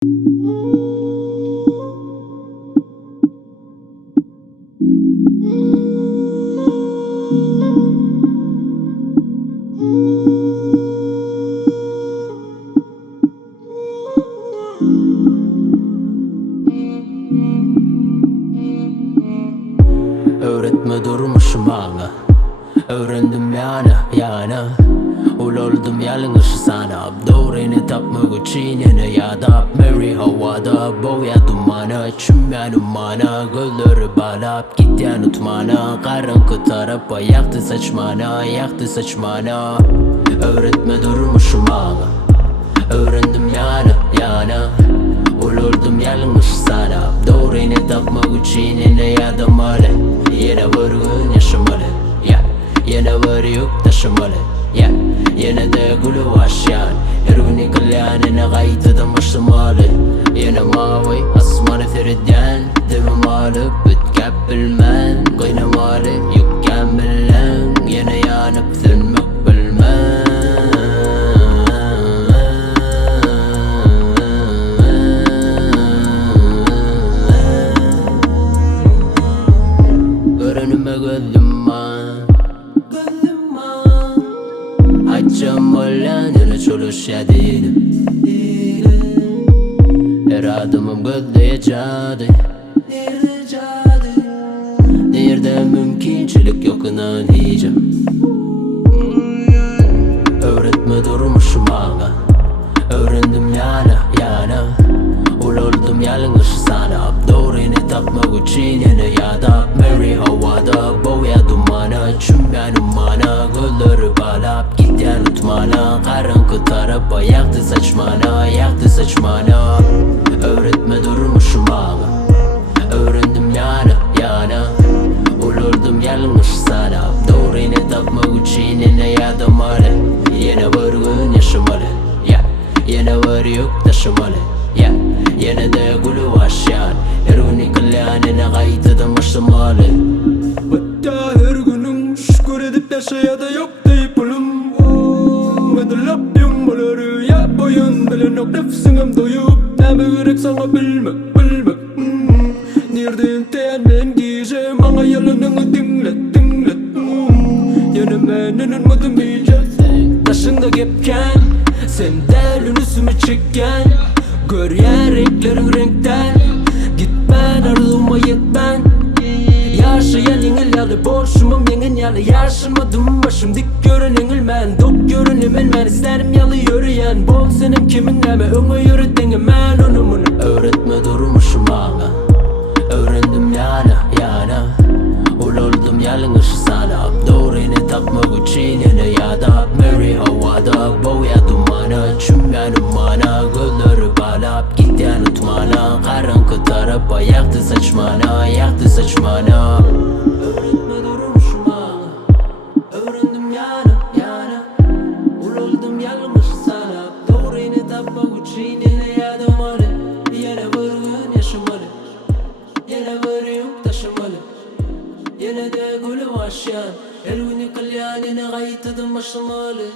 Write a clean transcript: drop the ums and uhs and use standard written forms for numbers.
Öğretme durmuşum bana, öğrendim yana Uloldum yalnız sana, doğreni tapmak için yine yada Mary havada, boya dumana, içim yanım mana Gölleri bağlap, git yan utmana Karanlık tarafa, yaktı saçmana Öğretme durmuşum bana, öğrendim yana Uloldum yalnız sana, doğreni tapmak için yine yada male Yine varın yaşamalı, yine var yok taşımalı Yine de gülü başyan Her günü kalyanine gaytıda başlamalı Yine mavi asmanı feriden Demim alıp bütkap bilmen Kıynamalı yukken bilen Yine yanıp sönmek bilmen Önüme gözüm var Açım olan yine çalışadım Her adımım gözleyeceğdi Nerede mümkünçilik yok inanacağım Öğretme durmuşum bana, öğrendim yana Uloldum yalnız sana, doğreni tapmak için yine yada Mary havada, boya dumana, içim yanım mana Gölleri bağlap, git yan utmana Karanlık tarafa, yaktı saçmana Öğretme durmuşum bana, öğrendim yana Uloldum yalnız sana, doğreni tapmak için yine yada male Yine varın yaşamalı, yine var yok taşımalı Yine de gülü başyan Her günü kalyanine gaytıda başlamalı Hatta her günüm şükür edip yaşaya da yok deyip ölüm Medilap yumbaları ya boyun Bilen nefsingim doyup Neme gerek sana bilmek Nereden teğenmen giyeceğim Bana yalanını dinlet Yanıma nenin mıdım iyice Taşında gepken Sen delün üstümü çekken Gör ya renklerin renkten Git ben arzuuma yet ben Yaşayan yengil yalı borçumum yengin yalı Yaşamadım başım dik gören yengil men Dok görün emin ben isterim yalı yürüyen Bol senim kimin neme öngü yürü denge men onumunu Öğretme durmuşum bana, öğrendim yana Uloldum yalnız sana, doğreni tapmak için yine yada Mary havada, boya dumana, içim yanım mana Gölleri bağlap, git yan utmana Karanlık tarafa, yaktı saçmana Öğretme durmuşum bana, öğrendim yana Uloldum yalnız sana, doğreni tapmak için yine yada male Yine varın yaşamalı, yine var yok taşımalı Yine de gülü başyan Her günü kalyanine gaytıda başlamalı